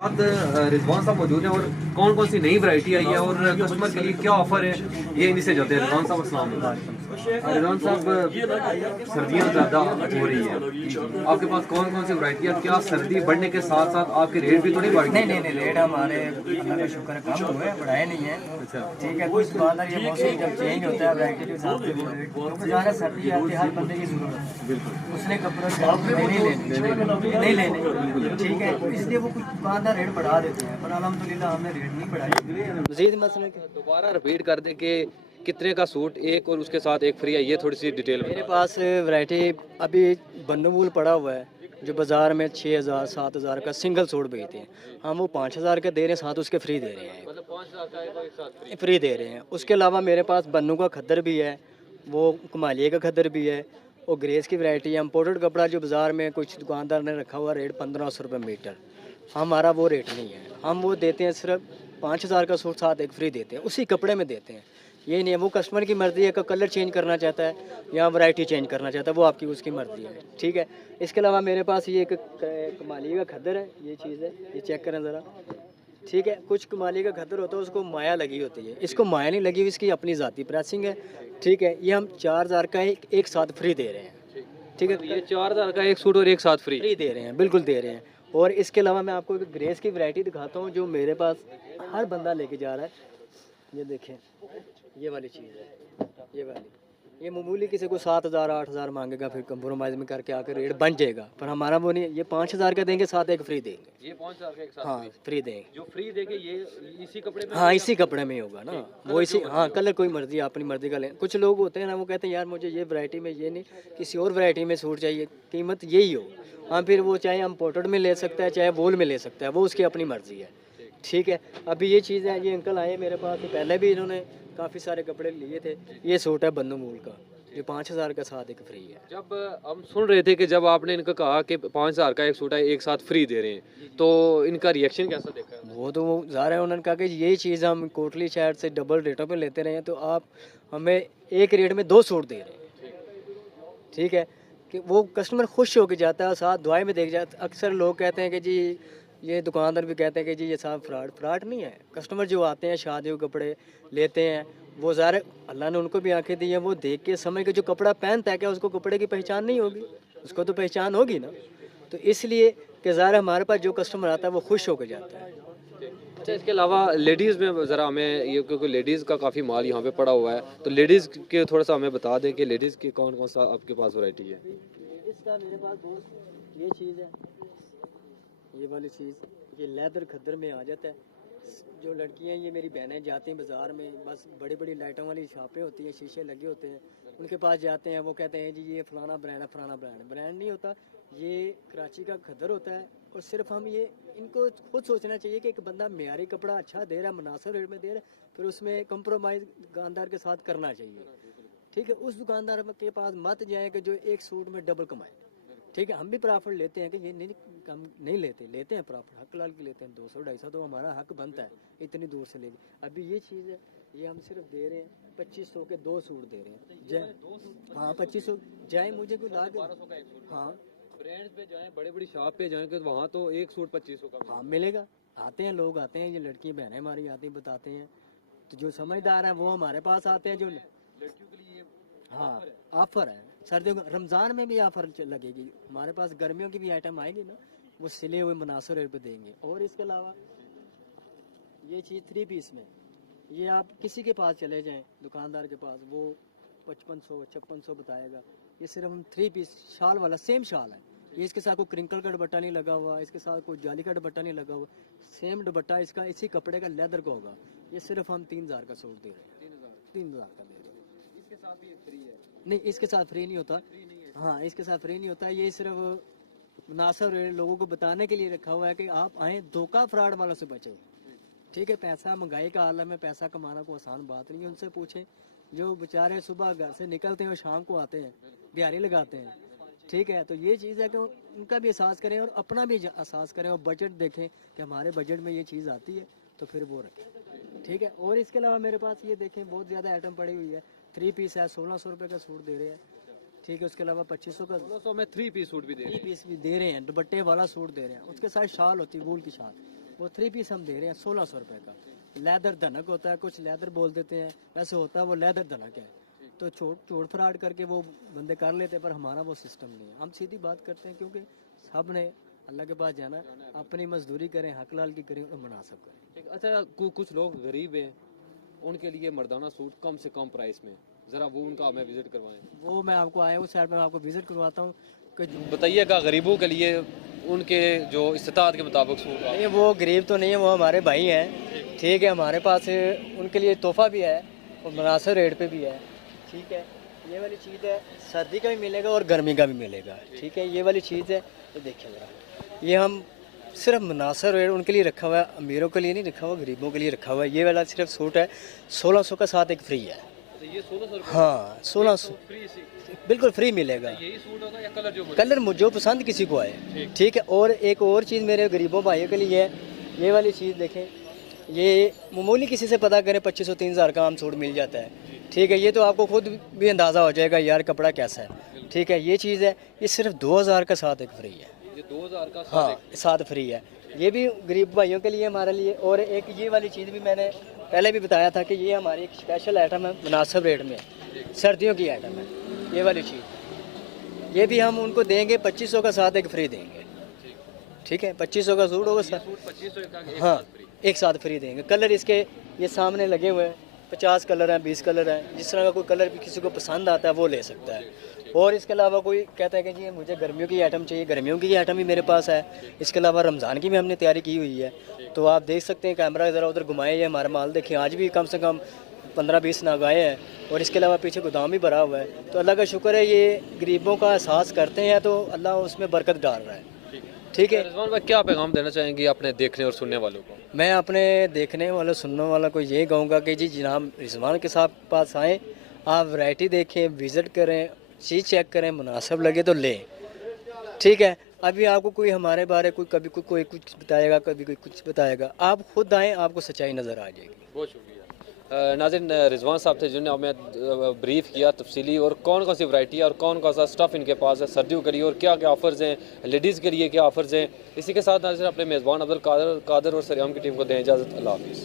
रिजवान साहब मौजूद हैं और कौन कौन सी नई वैरायटी आई है और कस्टमर के लिए क्या ऑफर है, ये इन्हीं से जाते हैं। रिजवान साहब अस्सलाम वालेकुम। रिजवान साहब, सर्दियाँ ज़्यादा हो रही है, आपके पास कौन कौन सी वैरायटी है? क्या सर्दी बढ़ने के साथ साथ आपके रेट भी तो नहीं बढ़ गए? नहीं, रेट हमारे अल्लाह का शुक्र है कम हुए, बढ़ाए नहीं है। अच्छा, ठीक है, कुछ दुकानदार ये मौसम जब चेंज होता है वैरायटी के हिसाब से वो रेट ज़्यादा सर्दी आती है, हर बंदे की जरूरत है, बिल्कुल उसने कपड़ों नहीं लेने, ठीक है, तो इसलिए वो कुछ दुकानदार रेट बढ़ा देते हैं, पर अल्हम्दुलिल्लाह हमने रेट नहीं बढ़ाए। मजीद मसले दोबारा रिपीट कर दे कि कितने का सूट एक और उसके साथ एक फ्री है, ये थोड़ी सी डिटेल मेरे पास वैरायटी अभी बन्नूल पड़ा हुआ है जो बाज़ार में 6,000 7,000 का सिंगल सूट बेचते हैं, हम वो 5,000 का दे रहे हैं, साथ उसके फ्री दे रहे हैं, मतलब 5,000 का एक साथ फ्री दे रहे हैं। उसके अलावा मेरे पास बन्नू का खद्दर भी है, वो कमालिए का खद्दर भी है, और ग्रेस की वैरायटी है। इम्पोर्टेड कपड़ा जो बाज़ार में कुछ दुकानदार ने रखा हुआ रेट 1,500 रुपये मीटर, हमारा वो रेट नहीं है, हम वो देते हैं सिर्फ 5,000 का सूट साथ एक फ्री देते हैं, उसी कपड़े में देते हैं। ये नहीं है, वो कस्टमर की मर्ज़ी है कि कलर चेंज करना चाहता है या वैरायटी चेंज करना चाहता है, वो आपकी उसकी मर्ज़ी है, ठीक है। इसके अलावा मेरे पास ये एक कमाली का खद्दर है, ये चीज़ है, ये चेक करें ज़रा, ठीक है। कुछ कमाली का खद्दर होता है उसको माया लगी होती है, इसको माया नहीं लगी हुई, इसकी अपनी ज़ाती प्रेसिंग है, ठीक है। ये हम 4,000 का एक साथ फ्री दे रहे हैं, ठीक है। ये 4,000 का एक सूट और एक साथ फ्री दे रहे हैं, बिल्कुल दे रहे हैं। और इसके अलावा मैं आपको एक ग्रेस की वैरायटी दिखाता हूँ जो मेरे पास हर बंदा लेके जा रहा है। ये देखें, ये वाली चीज़ है, ये वाली, ये मामूली किसी को 7,000 8,000 मांगेगा, फिर कंप्रोमाइज़ में करके आकर रेट बन जाएगा, पर हमारा वो नहीं है। ये 5,000 का देंगे, साथ एक फ्री देंगे। ये 5,000 का एक साथ हाँ, फ्री देंगे। जो फ्री देंगे ये इसी कपड़े में? हाँ, इसी कपड़े में ही होगा ना, वो इसी, हाँ, कलर कोई मर्जी अपनी मर्जी का लें। कुछ लोग होते हैं ना, वो कहते हैं यार मुझे ये वैरायटी में ये नहीं, किसी और वैरायटी में सूट चाहिए, कीमत यही हो। हाँ, फिर वो चाहे इम्पोर्टेड में ले सकता है, चाहे वोल में ले सकता है, वो उसकी अपनी मर्जी है, ठीक है। अभी ये चीज़ है, ये अंकल आए मेरे पास, पहले भी इन्होंने काफ़ी सारे कपड़े लिए थे। ये सूट है बन्नू मूल का, ये 5,000 का साथ एक फ्री है। जब हम सुन रहे थे कि जब आपने इनको कहा कि 5,000 का एक सूट है एक साथ फ्री दे रहे हैं, तो इनका रिएक्शन कैसा देखा? वो तो वो ज़ाहिर है, उन्होंने कहा कि यही चीज़ हम कोटली शहर से डबल रेटों पे लेते रहे हैं, तो आप हमें एक रेट में 2 सूट दे रहे हैं, ठीक है। कि वो कस्टमर खुश होकर जाता है, साथ दुआएं में देख जाता है। अक्सर लोग कहते हैं कि जी, ये दुकानदार भी कहते हैं कि जी ये साहब फ्रॉड नहीं है। कस्टमर जो आते हैं शादियों के कपड़े लेते हैं, वो ज़ाहिर है अल्लाह ने उनको भी आंखें दी हैं, वो देख के समझ के जो कपड़ा पहनता है, क्या उसको कपड़े की पहचान नहीं होगी? उसको तो पहचान होगी ना। तो इसलिए कि ज़ाहिर है हमारे पास जो कस्टमर आता है वो खुश होकर जाता है। अच्छा, इसके अलावा लेडीज़ में ज़रा हमें ये, क्योंकि लेडीज़ का काफ़ी माल यहाँ पे पड़ा हुआ है, तो लेडीज़ के थोड़ा सा हमें बता दें कि लेडीज़ की कौन कौन सा आपके पास वैरायटी है? इसका मेरे पास दोस्त ये चीज़ है, ये वाली चीज़, ये लेदर खद्दर में आ जाता है। जो लड़कियां, ये मेरी बहनें जाती हैं बाज़ार में, बस बड़ी बड़ी लाइटों वाली शॉपें होती हैं, शीशे लगे होते हैं, उनके पास जाते हैं, वो कहते हैं जी ये फलाना ब्रांड है, फलाना ब्रांड नहीं होता, ये कराची का खद्दर होता है। और सिर्फ हम ये, इनको खुद सोचना चाहिए कि एक बंदा मेयारी कपड़ा अच्छा दे रहा है, मुनासिब रेट में दे रहा है, फिर उसमें कंप्रोमाइज़ दुकानदार के साथ करना चाहिए, ठीक है। उस दुकानदार के पास मत जाए कि जो एक सूट में डबल कमाए, ठीक है। हम भी प्रॉफिट लेते हैं कि ये नहीं, कम नहीं लेते हैं प्रॉफिट, हक लाल की लेते हैं, 200 250 तो हमारा हक बनता है, इतनी दूर से लेके। अभी ये चीज़ है, ये हम सिर्फ दे रहे हैं 2,500 के 2 सूट दे रहे हैं। जय, हाँ 2,500 जाए, मुझे कोई ला के, हाँ ब्रांड्स पे जाएं, बड़ी बड़ी शॉप पे जाएं, तो वहाँ तो एक सूट 2,500 का हाँ मिलेगा। आते हैं लोग, आते हैं, ये लड़की बहनें हमारी आती हैं, बताते हैं, तो जो समझदार हैं वो हमारे पास आते हैं। जो लड़कियों के लिए हाँ ऑफर है, सर्दियों का, रमज़ान में भी ऑफर लगेगी हमारे पास, गर्मियों की भी आइटम आएगी ना, वो सिले हुए मुनासिब रेट पे देंगे। और इसके अलावा ये चीज़ 3 पीस में, ये आप किसी के पास चले जाएं, दुकानदार के पास, वो 5,500 5600 बताएगा। ये सिर्फ हम 3 पीस शाल वाला, सेम शाल है ये, इसके साथ कोई क्रिंकल का दुपट्टा नहीं लगा हुआ, इसके साथ कोई जाली का दुपट्टा नहीं लगा हुआ, सेम दुपट्टा इसका इसी कपड़े का लेदर का होगा। ये सिर्फ हम 3,000 का सूट दे रहे हैं, 3,000 का दे रहे हैं। इसके साथ भी फ्री है? नहीं, इसके साथ फ्री नहीं होता, हाँ इसके साथ फ्री नहीं होता। ये सिर्फ मुनासिब रेट लोगों को बताने के लिए रखा हुआ है कि आप आए, धोखा फ्रॉड वालों से बचें, ठीक है। पैसा महंगाई का आलम है, पैसा कमाना कोई आसान बात नहीं है। उनसे पूछें जो बेचारे सुबह घर से निकलते हैं और शाम को आते हैं, दिहाड़ी लगाते हैं, ठीक है। तो ये चीज़ है कि उनका भी एहसास करें और अपना भी एहसास करें, और बजट देखें कि हमारे बजट में ये चीज़ आती है तो फिर वो रखें, ठीक है। और इसके अलावा मेरे पास ये देखें, बहुत ज़्यादा आइटम पड़ी हुई है। 3 पीस है, 1,600 रुपये का सूट दे रहे हैं, ठीक है। उसके अलावा 2,500 का 1,600 में 3 पीस सूट भी दे रहे 3 पीस भी दे रहे हैं, दुपट्टे वाला सूट दे रहे हैं, उसके साथ शाल होती है, वूल की शाल, वो 3 पीस हम दे रहे हैं 1600 रुपये का। लेदर धनक होता है, कुछ लेदर बोल देते हैं, वैसे होता है वो लेदर धनक है। तो चोट फ्राड करके वो बंदे कर लेते हैं, पर हमारा वो सिस्टम नहीं है। हम सीधी बात करते हैं, क्योंकि सब ने अल्लाह के पास जाना, अपनी मजदूरी करें, हक लाल की करें और मुनासिब करें। अच्छा, कुछ लोग गरीब हैं, उनके लिए मर्दाना सूट कम से कम प्राइस में, ज़रा वो उनका हमें विज़िट करवाएं। वो मैं आपको आया हूँ साइड में, आपको विज़िट करवाता हूँ कि बताइएगा गरीबों के लिए उनके जो इस्तात के मुताबिक सूट। नहीं, वो गरीब तो नहीं है, वो हमारे भाई हैं, ठीक है। हमारे पास उनके लिए तोहफा भी है और मुनासिब रेट पे भी है, ठीक है। ये वाली चीज़ है, सर्दी का भी मिलेगा और गर्मी का भी मिलेगा, ठीक है। ये वाली चीज़ है, ये देखिए ज़रा, ये हम सिर्फ मुनासिब रेट उनके लिए रखा हुआ है, अमीरों के लिए नहीं रखा हुआ, गरीबों के लिए रखा हुआ है। ये वाला सिर्फ सूट है 1600 का, साथ एक फ्री है। ये 1600? हाँ 1600 बिल्कुल फ्री मिलेगा। यही सूट होगा या कलर जो पसंद किसी को आए, ठीक है। और एक और चीज़ मेरे गरीबों भाइयों के लिए है, ये वाली चीज़ देखें, ये मामूली किसी से पता करें 2500-3000 का आम सूट मिल जाता है, ठीक है। ये तो आपको खुद भी अंदाज़ा हो जाएगा यार कपड़ा कैसा है, ठीक है। ये चीज़ है, ये सिर्फ 2000 का साथ एक फ्री है। ये 2000 का हाँ साथ फ्री है, ये भी गरीब भाइयों के लिए, हमारे लिए। और एक ये वाली चीज़ भी मैंने पहले भी बताया था कि ये हमारी एक स्पेशल आइटम है, मुनासिब रेट में, सर्दियों की आइटम है ये वाली चीज़। ये भी हम उनको देंगे 2500 का, साथ एक फ्री देंगे, ठीक है। 2500 का सूट होगा सर, 2500 का हाँ एक साथ फ्री देंगे। कलर इसके ये सामने लगे हुए हैं, 50 कलर हैं, 20 कलर हैं। जिस तरह का कोई कलर भी किसी को पसंद आता है वो ले सकता है। और इसके अलावा कोई कहता है कि जी मुझे गर्मियों की आइटम चाहिए, गर्मियों की आइटम भी मेरे पास है। इसके अलावा रमज़ान की भी हमने तैयारी की हुई है, तो आप देख सकते हैं। कैमरा ज़रा उधर घुमाए, ये हमारा माल देखें, आज भी कम से कम 15-20 नाग आए हैं। और इसके अलावा पीछे गोदाम भी भरा हुआ है। तो अल्लाह का शुक्र है, ये गरीबों का एहसास करते हैं तो अल्लाह उसमें बरकत डाल रहा है, ठीक है। रिजवान भाई, क्या पैगाम देना चाहेंगे अपने देखने और सुनने वालों को? मैं अपने देखने वालों सुनने वालों को ये कहूँगा कि जी जनाब रिजवान के साथ पास आएँ, आप वैरायटी देखें, विज़िट करें, चीज़ चेक करें, मुनासिब लगे तो लें, ठीक है। अभी आपको कोई हमारे बारे कभी कोई कुछ बताएगा, कभी कोई कुछ बताएगा, आप खुद आएँ, आपको सच्चाई नज़र आ जाएगी। बहुत शुक्रिया। नाज़रीन, रिजवान साहब थे जिन्होंने हमें ब्रीफ किया तफसीली, और कौन कौन सी वैरायटी है और कौन कौन सा स्टफ़ इनके पास है सर्दियों के लिए, और क्या क्या ऑफ़र्स हैं, लेडीज़ के लिए क्या ऑफ़र्स हैं। इसी के साथ नाज़रीन अपने मेज़बान अब्दुल कादर और सरियाम की टीम को दें इजाज़त। अल्लाह हाफ़िज़।